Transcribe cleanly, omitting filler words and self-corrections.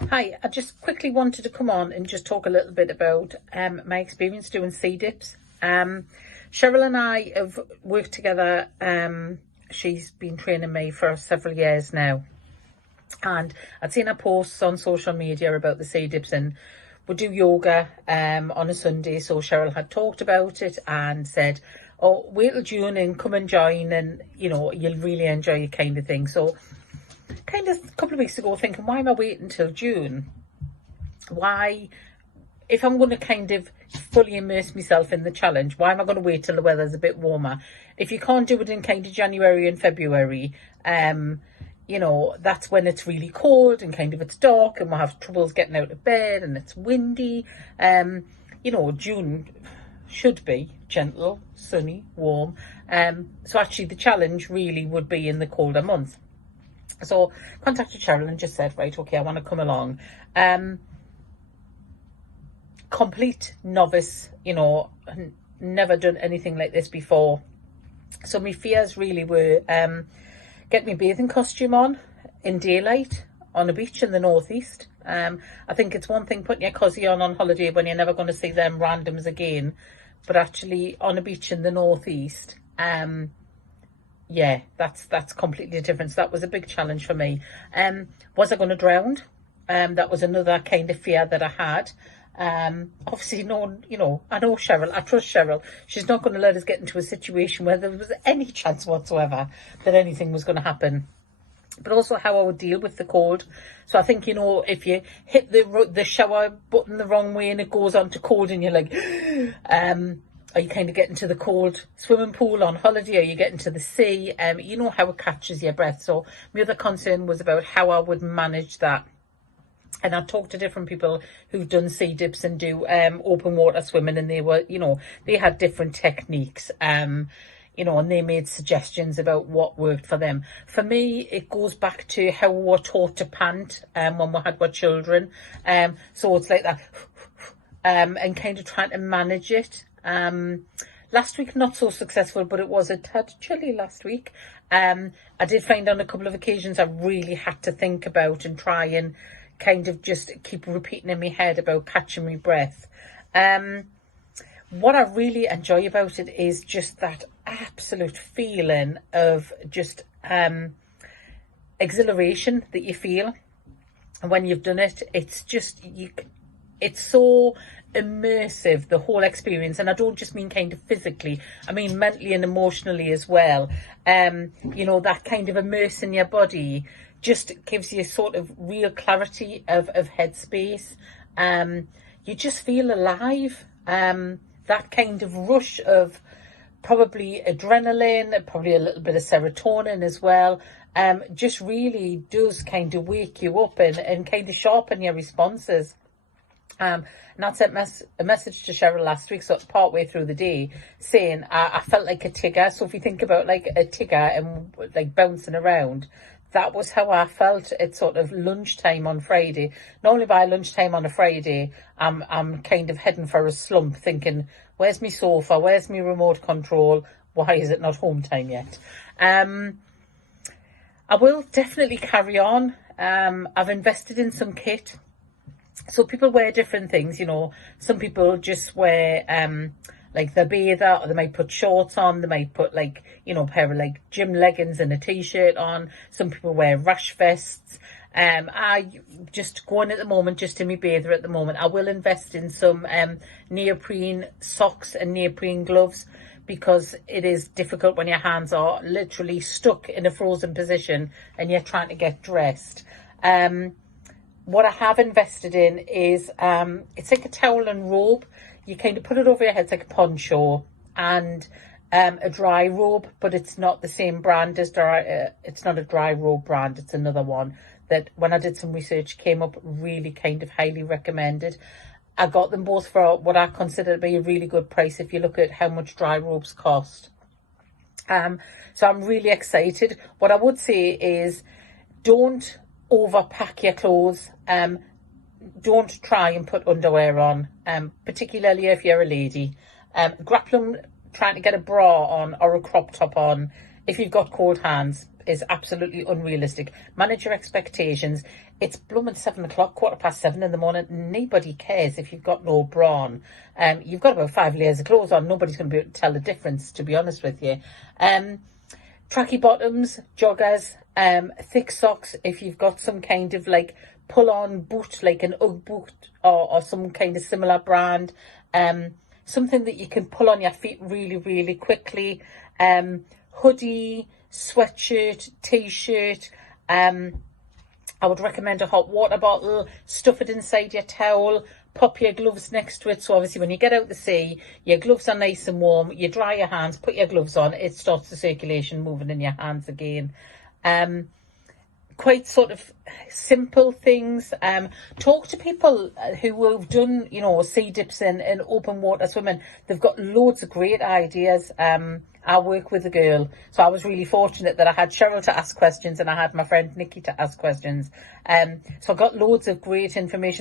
Hi, I just quickly wanted to come on and just talk a little bit about my experience doing sea dips. Cheryl and I have worked together. She's been training me for several years now, and I'd seen her posts on social media about the sea dips, and we do yoga on a Sunday. So Cheryl had talked about it and said, "Oh, wait till June and come and join, and you'll really enjoy it," kind of thing. So kind of a couple of weeks ago thinking, why am I waiting until June? Why, if I'm going to kind of fully immerse myself in the challenge, why am I going to wait till the weather's a bit warmer? If you can't do it in kind of January and February, that's when it's really cold and kind of it's dark and we'll have troubles getting out of bed and it's windy. June should be gentle, sunny, warm. So actually the challenge really would be in the colder months. So contacted Cheryl and just said, right, okay, I want to come along. Complete novice, never done anything like this before. So my fears really were get my bathing costume on in daylight on a beach in the northeast. I think it's one thing putting your cosy on holiday when you're never going to see them randoms again, but actually on a beach in the northeast, yeah, that's completely different. So that was a big challenge for me. Was I going to drown? That was another kind of fear that I had. Obviously, no one, I know Cheryl, I trust Cheryl. She's not going to let us get into a situation where there was any chance whatsoever that anything was going to happen. But also how I would deal with the cold. So I think, if you hit the shower button the wrong way and it goes on to cold and you're like, are you kind of getting to the cold swimming pool on holiday? Are you getting to the sea? You know how it catches your breath. So my other concern was about how I would manage that. And I talked to different people who've done sea dips and do open water swimming, and they were, they had different techniques, and they made suggestions about what worked for them. For me, it goes back to how we were taught to pant when we had our children. So it's like that, and kind of trying to manage it. Last week not so successful, but it was a tad chilly last week. I did find on a couple of occasions I really had to think about and try and kind of just keep repeating in my head about catching my breath. What I really enjoy about it is just that absolute feeling of just exhilaration that you feel when you've done it. It's just it's so immersive, the whole experience, and I don't just mean kind of physically, I mean mentally and emotionally as well. That kind of immersing your body just gives you sort of real clarity of headspace. You just feel alive. That kind of rush of probably adrenaline, probably a little bit of serotonin as well, just really does kind of wake you up and kind of sharpen your responses. And I sent a message to Cheryl last week, so partway through the day, saying I felt like a tiger. So if you think about like a tiger and like bouncing around, that was how I felt at sort of lunchtime on Friday. Normally by lunchtime on a Friday, I'm kind of heading for a slump, thinking, where's my sofa? Where's my remote control? Why is it not home time yet? I will definitely carry on. I've invested in some kit. So people wear different things, some people just wear like the bather, or they might put shorts on, they might put like, pair of like gym leggings and a t-shirt on. Some people wear rash vests. I just going at the moment, just in my bather at the moment. I will invest in some neoprene socks and neoprene gloves, because it is difficult when your hands are literally stuck in a frozen position and you're trying to get dressed. What I have invested in is, it's like a towel and robe. You kind of put it over your head, it's like a poncho, and a dry robe, but it's not the same brand as it's not a dry robe brand. It's another one that, when I did some research, came up really kind of highly recommended. I got them both for what I consider to be a really good price if you look at how much dry robes cost. So I'm really excited. What I would say is, don't overpack your clothes. Don't try and put underwear on, particularly if you're a lady. Grappling trying to get a bra on or a crop top on if you've got cold hands, is absolutely unrealistic. Manage your expectations. It's blooming 7 o'clock, 7:15 in the morning. Nobody cares if you've got no bra on. You've got about 5 layers of clothes on. Nobody's going to be able to tell the difference, to be honest with you. Tracky bottoms, joggers, thick socks. If you've got some kind of like pull-on boot, like an Ugg boot or some kind of similar brand, something that you can pull on your feet really, really quickly. Hoodie, sweatshirt, t-shirt. I would recommend a hot water bottle. Stuff it inside your towel. Pop your gloves next to it. So obviously when you get out the sea, your gloves are nice and warm. You dry your hands, put your gloves on. It starts the circulation moving in your hands again. Quite sort of simple things. Talk to people who have done, sea dips in open water swimming. They've got loads of great ideas. I work with a girl, so I was really fortunate that I had Cheryl to ask questions and I had my friend Nikki to ask questions. So I got loads of great information.